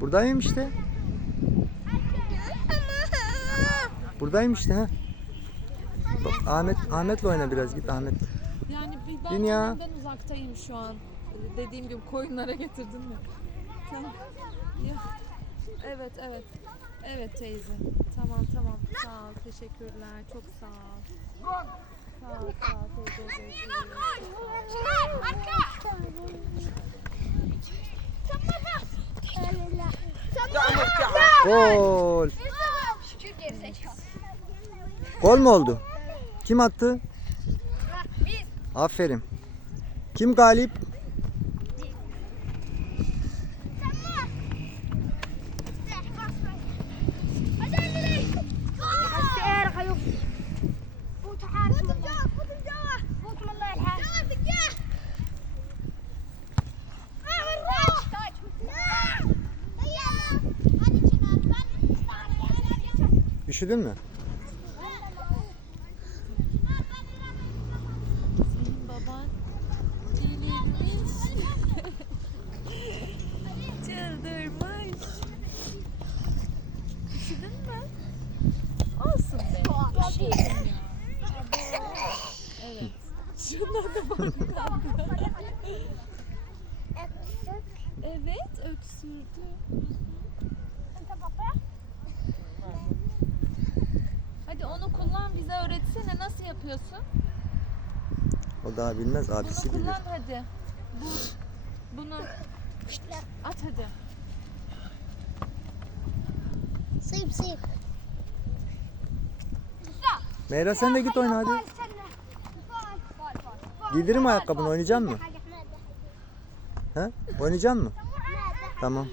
Buradayım işte. Buradayım işte ha. Bak, Ahmet Ahmet'le oyna biraz git Ahmet. Yani bir ben Dünya. annemden uzaktayım şu an. Dediğim gibi koyunlara getirdim mi? Tamam. Ya. Evet evet. Evet teyze. Tamam tamam. Sağ ol. Teşekkürler. Çok sağ ol. Sağ ol sağ ol teyze. görüşürüz. Gol. Şükür gerizekalı. Gol mü oldu? Kim attı? Aferin. Kim galip? Üşüdün mü? Senin baban delirmiş. Çıldırmış. Üşüdün mü? Olsun be. Üşüdün. Evet. Şuna da bak. Evet öksürdü. Hadi onu kullan bize öğretsene nasıl yapıyorsun? O daha bilmez abisi Bunu bilir. kullan hadi. Bu, bunu at hadi. Sıyıp sıyıp. Meyra sen de git oyna hadi. Giydirir mi ayakkabını oynayacak mısın? He? Oynayacaksın mı? Tamam.